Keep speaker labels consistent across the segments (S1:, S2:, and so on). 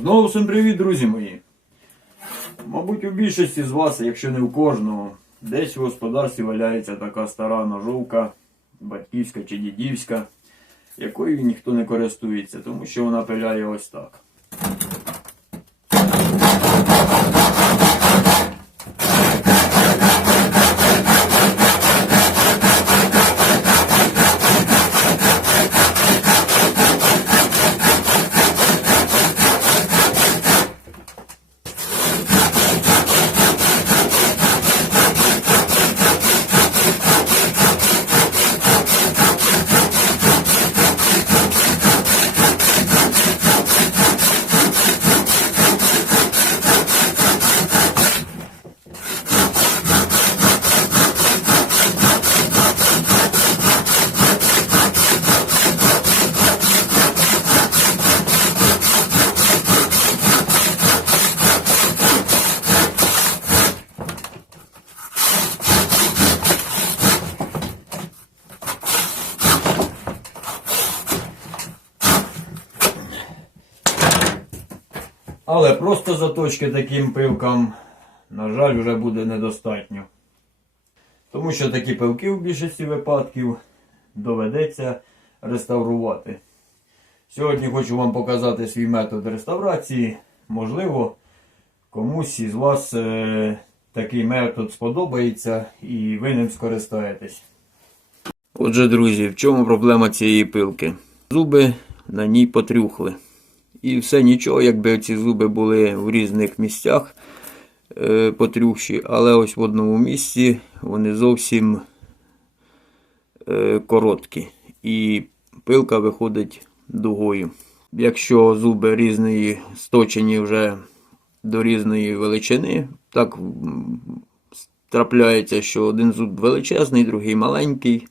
S1: Знову всім привіт, друзі мої. Мабуть, у більшості з вас, якщо не у кожного, десь в господарстві валяється така стара ножовка, батьківська чи дідівська, якою ніхто не користується, тому що вона пиляє ось так. Але просто заточки таким пилкам, на жаль, вже буде недостатньо. Тому що такі пилки в більшості випадків доведеться реставрувати. Сьогодні хочу вам показати свій метод реставрації. Можливо, комусь із вас е, такий метод сподобається і ви ним скористаєтесь. Отже, друзі, в чому проблема цієї пилки? Зуби на ній потрюхли. І все нічого, якби ці зуби були в різних місцях е, потрюхші, але ось в одному місці вони зовсім е, короткі. І пилка виходить дугою. Якщо зуби різної сточені вже до різної величини, так трапляється, що один зуб величезний, другий маленький,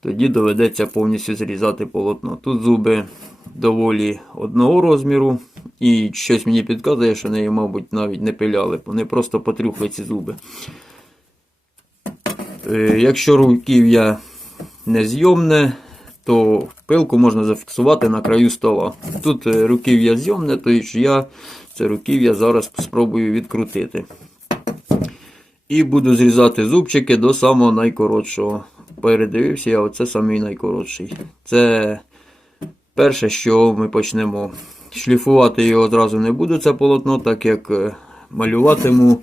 S1: тоді доведеться повністю зрізати полотно. Тут зуби доволі одного розміру, і щось мені підказує, що неї, мабуть, навіть не пиляли, вони просто потрюхли ці зуби. Е, Якщо руків'я незйомне, то пилку можна зафіксувати на краю стола. Тут е, руків'я зйомне, то я це руків'я зараз спробую відкрутити. І буду зрізати зубчики до самого найкоротшого. Передивився я, оце самий найкоротший. Це перше, що ми почнемо. Шліфувати його одразу не буду, це полотно, так як е, малюватиму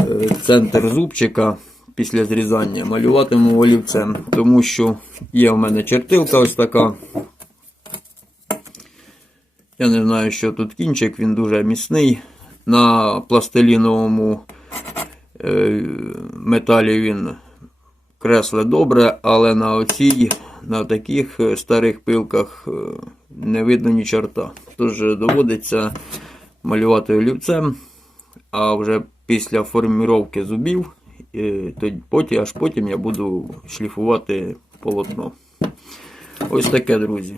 S1: е, центр зубчика після зрізання, малюватиму олівцем, тому що є в мене чертилка ось така. Я не знаю, що тут кінчик, він дуже міцний. На пластиліновому е, металі він кресле добре, але на оцій, на таких е, старих пилках е, не видно ні чорта. Тож доводиться малювати олівцем, а вже після форміровки зубів, е, потім, аж потім я буду шліфувати полотно. Ось таке, друзі.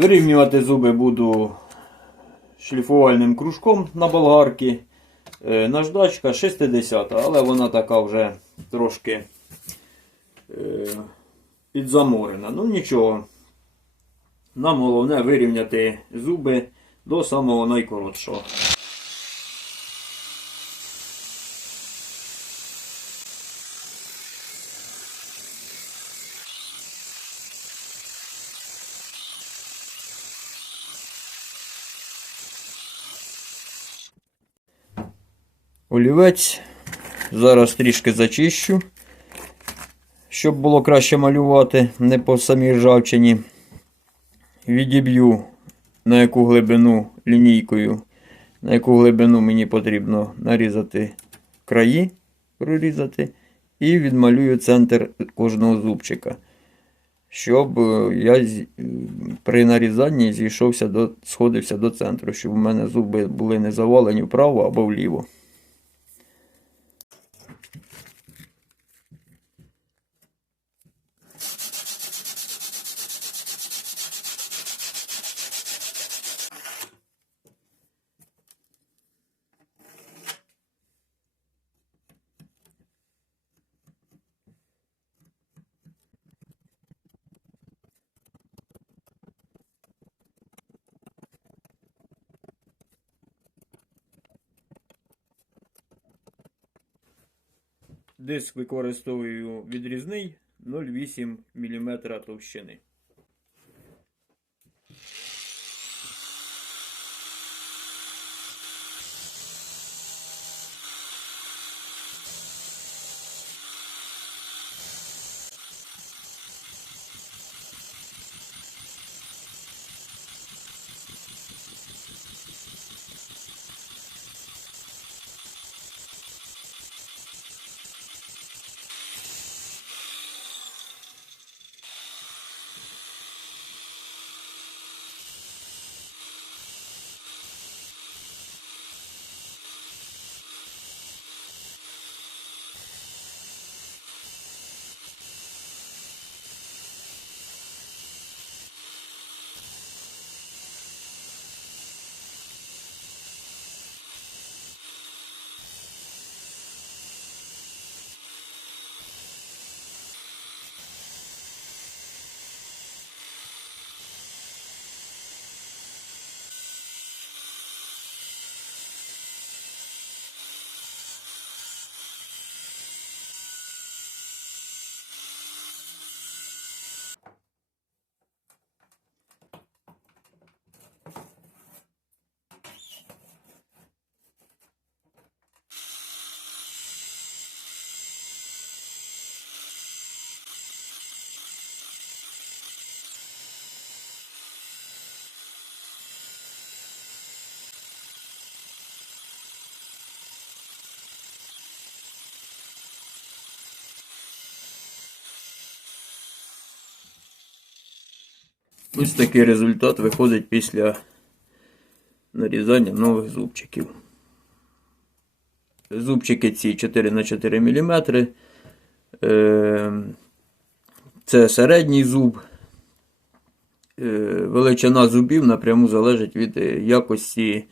S1: Вирівнювати зуби буду шліфувальним кружком на болгарки. Е, Наждачка 60, але вона така вже трошки е, підзаморена. Ну нічого. Нам головне вирівняти зуби до самого найкоротшого. Олівець. Зараз трішки зачищу, щоб було краще малювати, не по самій ржавчині. Відіб'ю на яку глибину лінійкою, на яку глибину мені потрібно нарізати краї, прорізати, і відмалюю центр кожного зубчика. Щоб е, я при нарізанні зійшовся до, сходився до центру, щоб у мене зуби були не завалені вправо або вліво. Диск використовую відрізний 0,8 мм товщини. Ось такий результат виходить після нарізання нових зубчиків. Зубчики ці 4 на 4 мм. Це середній зуб. Е, Величина зубів напряму залежить від е, якості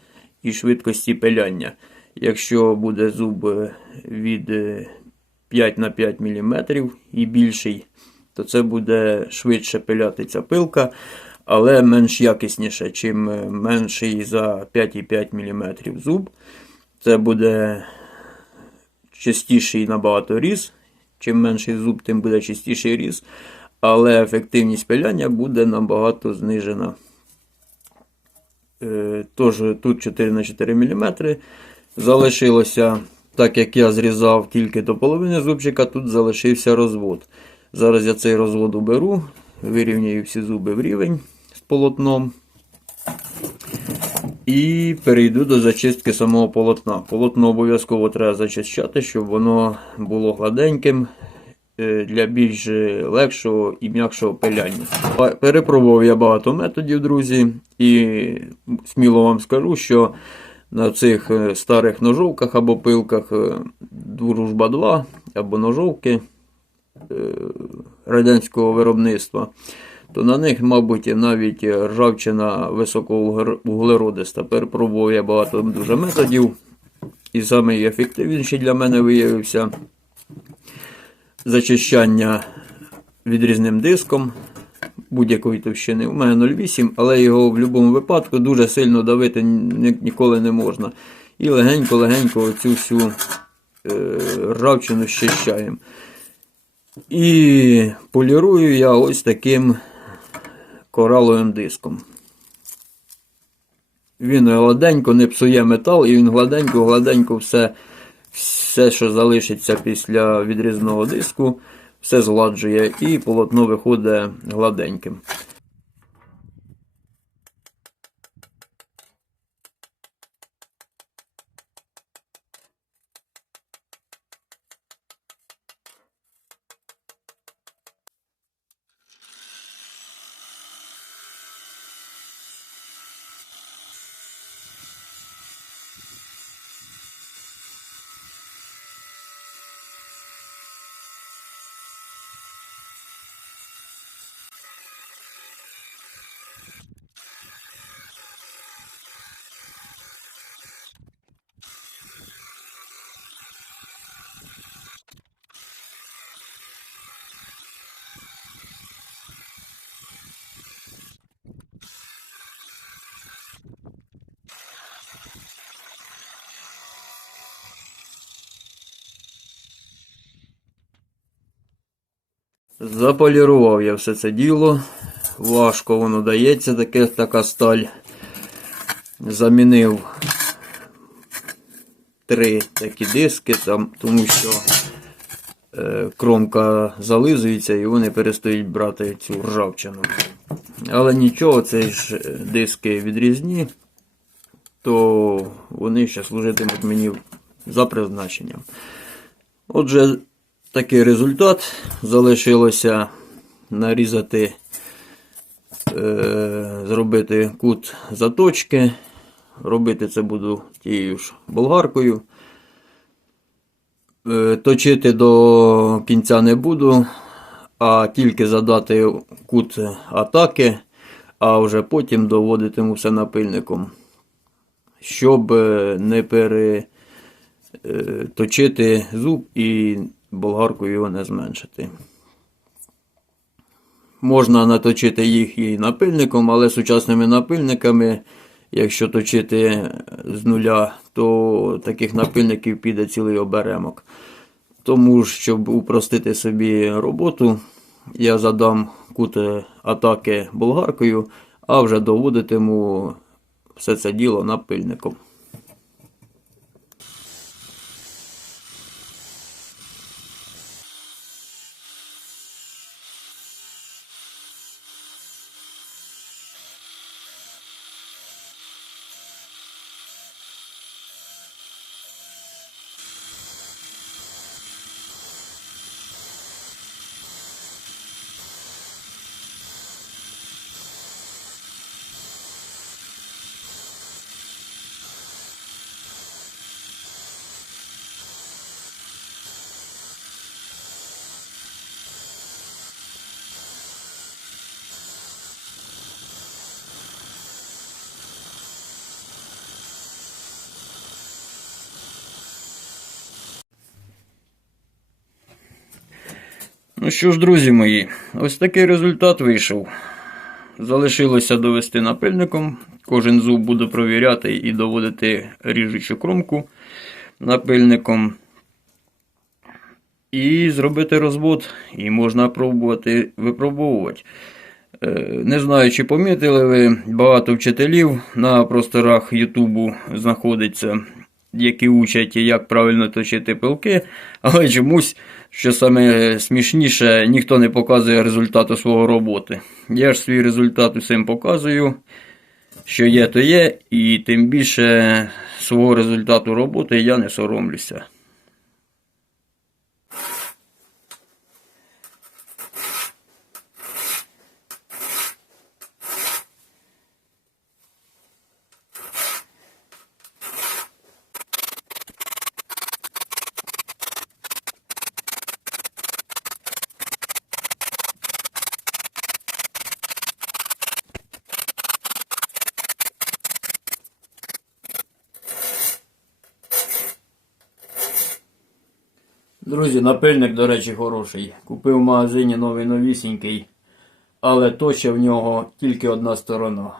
S1: і швидкості пиляння. Якщо буде зуб е, від е, 5 на 5 мм і більший, то це буде швидше пиляти ця пилка, але менш якісніше, чим е, менший за 5,5 мм зуб. Це буде частіший набагато різ. Чим менший зуб, тим буде частіший різ. Але ефективність пиляння буде набагато знижена. Е, Тож тут 4 на 4 мм. Залишилося, так як я зрізав тільки до половини зубчика, тут залишився розвод. Зараз я цей розвод уберу, вирівняю всі зуби в рівень з полотном. І перейду до зачистки самого полотна. Полотно обов'язково треба зачищати, щоб воно було гладеньким е, для більш легшого і м'якшого пиляння. Перепробував я багато методів, друзі, і сміло вам скажу, що на цих е, старих ножовках або пилках е, дружба 2 або ножовки радянського виробництва, то на них, мабуть, навіть ржавчина високовуглеродиста. Перепробував я багато дуже методів. І найефективніший для мене виявився зачищання відрізним диском будь-якої товщини. У мене 0,8, але його в будь-якому випадку дуже сильно давити ні- ніколи не можна. І легенько-легенько оцю всю е, ржавчину щищаємо. І полірую я ось таким кораловим диском. Він гладенько не псує метал, і він гладенько-гладенько все, все, що залишиться після відрізного диску, все згладжує, і полотно виходить гладеньким. Заполірував я все це діло. Важко воно дається, таке, така сталь. Замінив три такі диски, там, тому що е, кромка зализується і вони перестають брати цю ржавчину. Але нічого, це ж е, диски відрізні, то вони ще служитимуть мені за призначенням. Отже, такий результат. Залишилося нарізати, е, зробити кут заточки. Робити це буду тією ж болгаркою. Е, точити до кінця не буду, а тільки задати кут атаки, а вже потім доводитиму все напильником, щоб е, не переточити зуб і болгаркою його не зменшити. Можна наточити їх і напильником, але сучасними напильниками, якщо точити з нуля, то таких напильників піде цілий оберемок. Тому, щоб упростити собі роботу, я задам кут атаки болгаркою, а вже доводитиму все це діло напильником. Ну що ж, друзі мої, ось такий результат вийшов. Залишилося довести напильником. Кожен зуб буду провіряти і доводити ріжучу кромку напильником. І зробити розвод, і можна пробувати випробовувати. Е, Не знаю, чи помітили ви, багато вчителів на просторах Ютубу знаходиться, які учать, як правильно точити пилки, але чомусь, що саме смішніше, ніхто не показує результату свого роботи. Я ж свій результат усім показую, що є, то є, і тим більше свого результату роботи я не соромлюся. Друзі, напильник, до речі, хороший. Купив в магазині новий новісінький, але точа в нього тільки одна сторона.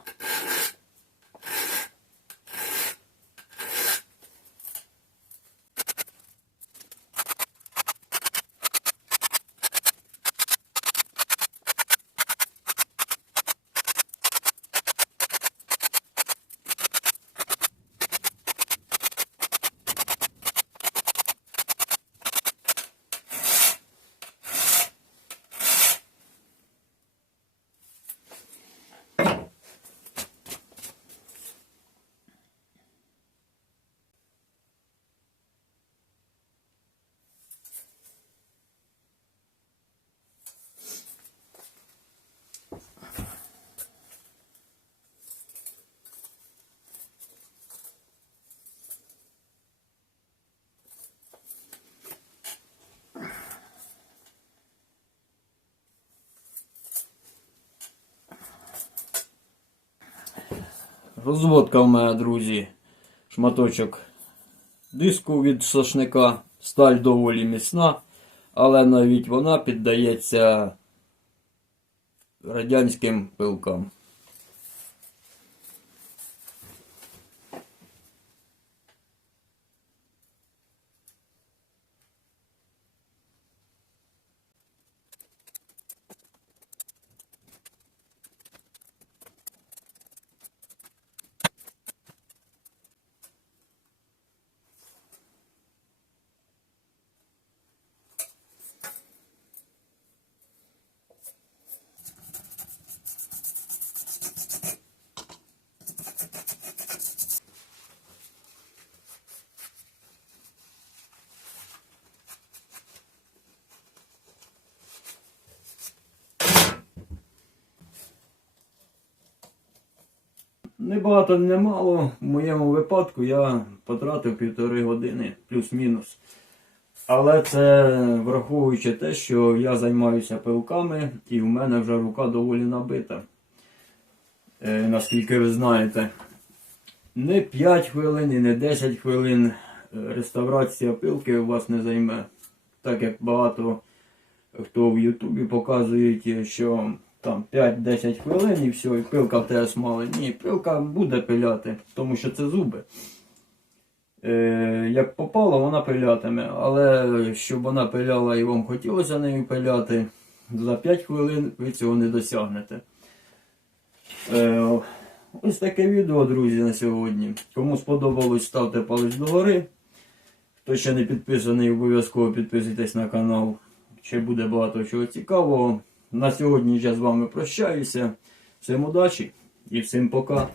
S1: Розводка в мене, друзі. Шматочок диску від сошника. Сталь доволі міцна, але навіть вона піддається радянським пилкам. Не багато, не мало. В моєму випадку я потратив півтори години, плюс-мінус. Але це враховуючи те, що я займаюся пилками і в мене вже рука доволі набита. Е, наскільки ви знаєте. Не 5 хвилин і не 10 хвилин е, реставрація пилки у вас не займе. Так як багато хто в Ютубі показують, що там 5-10 хвилин і все, і пилка в тебе смали. Ні, пилка буде пиляти, тому що це зуби. Е, як попало, вона пилятиме, але щоб вона пиляла і вам хотілося нею пиляти, за 5 хвилин ви цього не досягнете. Е, ось таке відео, друзі, на сьогодні. Кому сподобалось, ставте палець догори. Хто ще не підписаний, обов'язково підписуйтесь на канал. Ще буде багато чого цікавого. На сьогодні я з вами прощаюся. Всім удачі і всім пока.